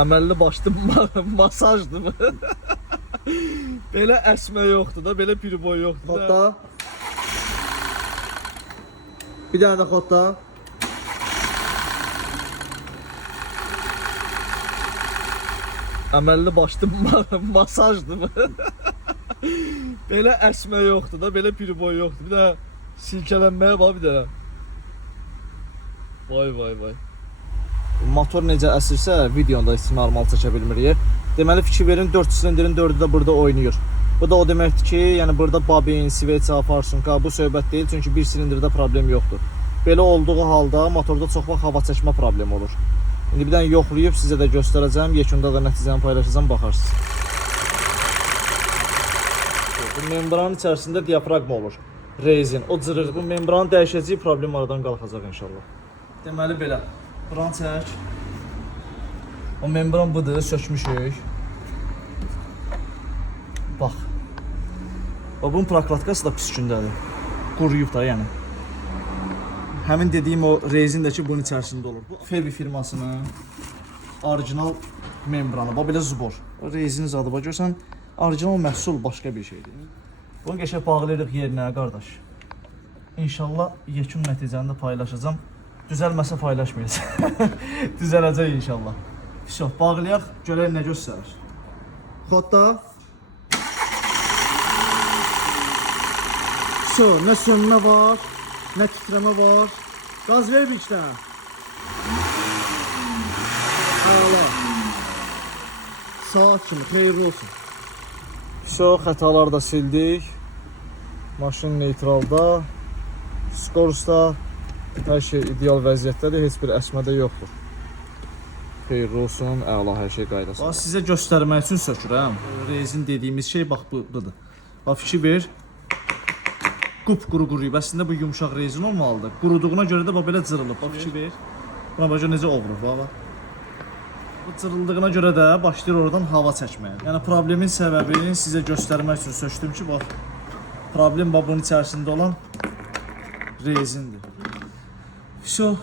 Əməlli başlı masajdır mı? Belə əsmə yoxdur da, belə piriboy yoxdur da. Xodda. Bir dənə də xodda. Əməlli başlı masajdır mı? Belə əsmə yoxdur da, belə piriboy yoxdur. Bir də silkələnməyə bax bir dənə. Vay vay vay. Motor necə əsirsə, videonda heç normal çəkə bilmirik. Deməli fikir verin, 4 silindirin 4'ü də burada oynayır. Bu da o deməkdir ki, yəni burada babin, sveça, farsunka bu söhbət deyil, çünki bir silindirdə problem yoxdur. Belə olduğu halda motorda çox vaxt hava çəkmə problemi olur. İndi bir dənə yoxlayıb sizə də göstərəcəm, yekunda da nəticəni paylaşacağım, baxarsınız. Bu membranın içərisində diafraqma olur, rezin, o cırıq. Bu membranın dəyişəcəyi problem aradan qalxacaq inşallah. Deməli belə, buranı çək. O membran budur, sökmüşük. Bax. Bunun prokladkası da pis gündədir. Quruyub da yəni. Həmin dediyim o rezin də ki bunun içərisində olur. Bu Febi firmasının orijinal membranı. Bax belə zubor. O rezin zadı bax görsən, orijinal məhsul başqa bir şeydir. Bunu qəşəng bağlayırıq yerinə qardaş. İnşallah yekun nəticəni də paylaşacağam. Düzəlməsə paylaşmayacağam. Düzələcək inşallah. Vəsə, bağlayaq, görək nə göstərir. Xodda. Vəsə, nə sönmə var, nə titrəmə var. Qaz ver bir iki dənə. Əla. Saat kimi, xeyirli olsun. Vəsə, xətaları da sildik. Maşın neytralda. Skorusda. Hər şey ideal vəziyyətdədir, heç bir əsmə də yoxdur. Xeyirli olsun, əla, hər şey qaydasında. Bax, sizə göstərmək üçün sökürəm. Rezin dediyimiz şey bax budur. Bax, fikir ver. Qupquru quruyub. Əslində bu yumşaq rezin olmalıdır. Quruduğuna görə də bax belə cırılıb. Bax, fikir ver. Buna bax, necə oğrur, bax. Bu cırıldığına görə də başlayır oradan hava çəkməyə. Yəni problemin səbəbini sizə göstərmək üçün sökdüm ki, bax. Problem bax bunun içərisində olan rezindir. Vəsə.